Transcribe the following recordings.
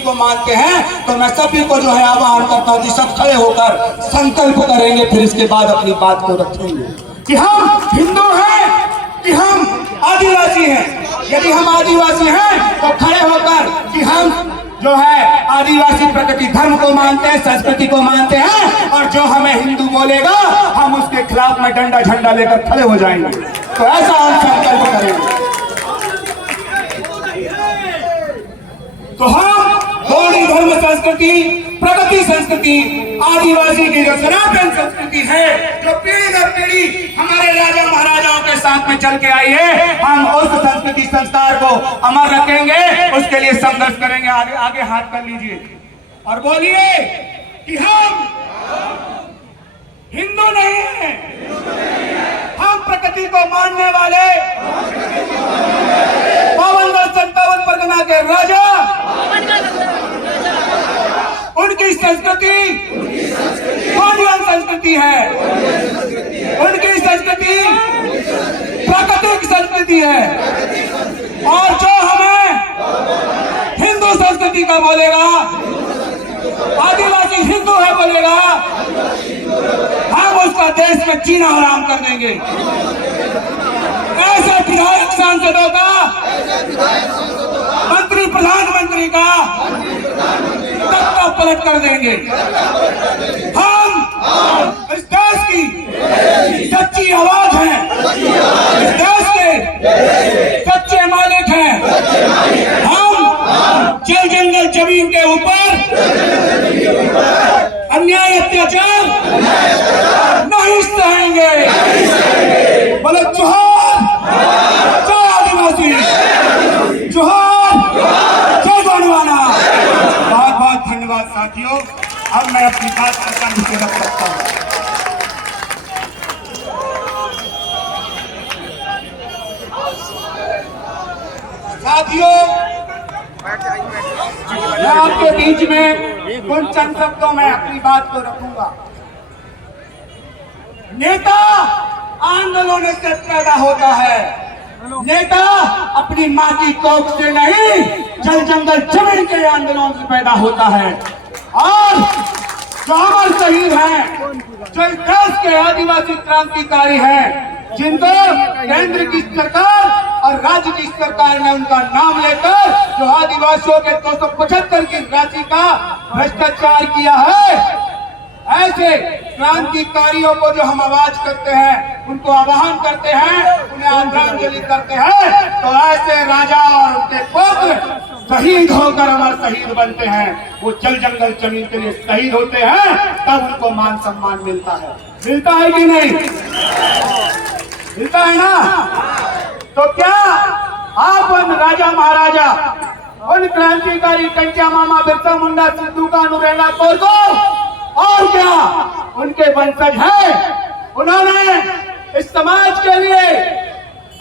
को मानते हैं, तो मैं सभी को जो है आह्वान करता हूँ कि सब खड़े होकर संकल्प करेंगे, फिर इसके बाद अपनी बात को रखेंगे कि हम हिंदू हैं कि हम आदिवासी हैं। यदि हम आदिवासी हैं तो खड़े होकर कि हम जो है आदिवासी प्रकृति धर्म को मानते हैं, संस्कृति को मानते हैं, और जो हमें हिंदू बोलेगा हम उसके खिलाफ में डंडा झंडा लेकर खड़े हो जाएंगे। तो ऐसा हम संकल्प करेंगे। तो हम गौड़ी धर्म संस्कृति, प्रगति संस्कृति, आदिवासी की जो सनातन संस्कृति है, जो पीढ़ी दर पीढ़ी हमारे राजा महाराजाओं के साथ में चल के आई है, हम उस संस्कृति संस्कार को अमर रखेंगे, उसके लिए संघर्ष करेंगे। आगे आगे हाथ कर लीजिए और बोलिए कि हम हिंदू नहीं हैं, हम प्रकृति को मानने वाले पावन 57 परगना के राजा, उनकी संस्कृति गोंडियन संस्कृति है, उनकी संस्कृति प्राकृतिक संस्कृति है, और जो हमें हिंदू संस्कृति का बोलेगा, आदिवासी हिंदू है बोलेगा, हम उसका देश में जीना हराम कर देंगे। ऐसे विधायक सांसदों का, मंत्री प्रधानमंत्री का तख्ता पलट कर देंगे। हम इस देश की सच्ची आवाज हैं, इस देश के सच्चे मालिक हैं। हम जल जंगल जमीन के ऊपर अन्याय अत्याचार नहीं सहेंगे। बोले जोहार जय आदिवासी, जोहार जय गोंडवाना। बहुत बहुत धन्यवाद साथियों। अब मैं अपनी बात करता नीचे रख सकता हूँ। साथियों, मैं आपके बीच में कुछ चंद शब्दों में अपनी बात को रखूंगा। नेता आंदोलन से पैदा होता है, नेता अपनी माँ की कोख से नहीं, जल जंगल जमीन के आंदोलन से पैदा होता है। और जो अमर शहीद हैं, जो इस देश के आदिवासी क्रांतिकारी हैं, जिनको केंद्र की सरकार और राज्य की सरकार ने उनका नाम लेकर जो आदिवासियों के 275 की राशि का भ्रष्टाचार किया है, ऐसे क्रांतिकारियों को जो हम आवाज करते हैं, उनको आह्वान करते हैं, उन्हें आदरांजलि करते हैं, तो ऐसे राजा और उनके पुत्र शहीद होकर अमर शहीद बनते हैं। वो जल जंगल जमीन के लिए शहीद होते हैं, तब उनको मान सम्मान मिलता है। मिलता है कि नहीं? मिलता है ना? तो क्या आप उन राजा महाराजा, उन क्रांतिकारी टंकिया मामा, बिरसा मुंडा, सिद्धू कान्हू, रेणा कौर को और क्या उनके वंशज हैं? उन्होंने इस समाज के लिए,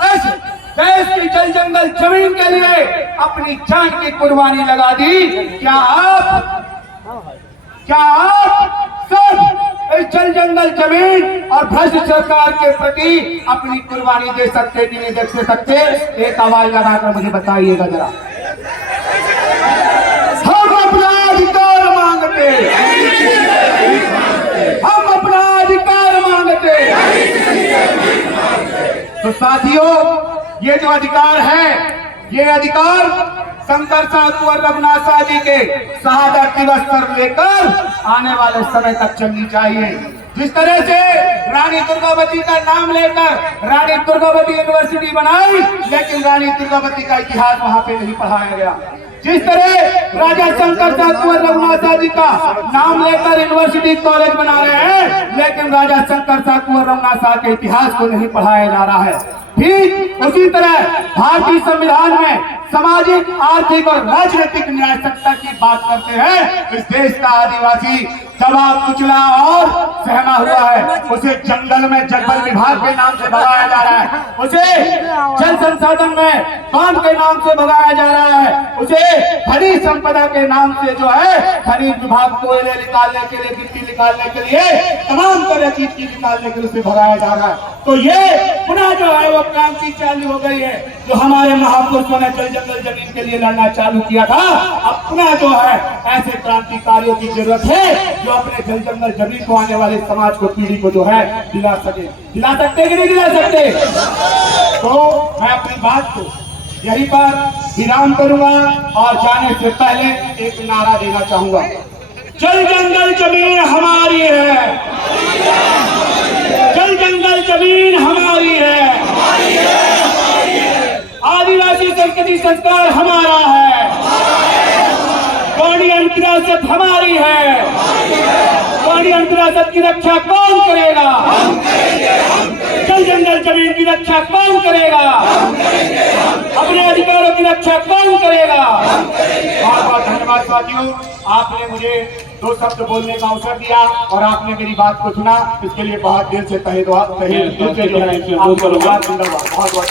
इस देश की जल जंगल जमीन के लिए अपनी जान की कुर्बानी लगा दी। क्या आप सब इस जल जंगल जमीन और भ्रष्ट सरकार के प्रति अपनी कुर्बानी दे सकते कि नहीं दे सकते? एक आवाज लगाकर मुझे बताइएगा जरा। हम अपना अधिकार मांगते, हम अपना अधिकार मांगते। तो साथियों, ये जो अधिकार है, ये अधिकार शंकर शाह कुंवर रघुनाथ शाह जी के शहादत दिवस पर लेकर आने वाले समय तक चलनी चाहिए। जिस तरह से रानी दुर्गावती का नाम लेकर रानी दुर्गावती यूनिवर्सिटी बनाई, लेकिन रानी दुर्गावती का इतिहास वहां पे नहीं पढ़ाया गया। जिस तरह राजा शंकर शाह कुंवर रघुनाथ शाह जी का नाम लेकर यूनिवर्सिटी कॉलेज बना रहे हैं, लेकिन राजा शंकर शाह कुंवर रघुनाथ शाह के इतिहास को नहीं पढ़ाया जा रहा है। ठीक उसी तरह भारतीय संविधान में सामाजिक, आर्थिक और राजनीतिक न्याय सत्ता की बात करते हैं। इस देश का आदिवासी जब आप कुचला और सहमा हुआ है, उसे जंगल में जंगल विभाग के नाम से भगाया जा रहा है, उसे जल संसाधन में बांध के नाम से भगाया जा रहा है, उसे खनिज संपदा के नाम से जो है खनिज विभाग कोयले निकालने के लिए, गिट्टी निकालने के लिए, तमाम तरह चीज की निकालने के लिए उसे भगाया जा रहा है। तो ये पुनः जो है वो क्रांति चालू हो गई है। जो हमारे महापुरुषों ने जल जंगल जमीन के लिए लड़ना चालू किया था, अब पुनः जो है ऐसे क्रांतिकारियों की जरूरत है जो अपने जल जंगल जमीन को आने वाले समाज को, पीढ़ी को जो है दिला सके। दिला सकते कि नहीं दिला सकते? तो मैं अपनी बात को यहीं पर विराम करूंगा और जाने से पहले एक नारा देना चाहूंगा, जल जंगल जमीन हमारी है, जल जंगल जमीन हमारी है, आदिवासी संस्कृति संस्कार हमारा है, गौड़ियन विरासत हमारी है, गौड़ियन विरासत की रक्षा कौन करेगा? जल जंगल जमीन की रक्षा कौन करेगा? अपने अधिकारों की रक्षा कौन करेगा? बहुत बहुत धन्यवाद साथियों, आपने मुझे 2 शब्द बोलने का अवसर दिया और आपने मेरी बात को सुना, इसके लिए बहुत दिल से तहे दिल से जो है आपको धन्यवाद। बहुत बहुत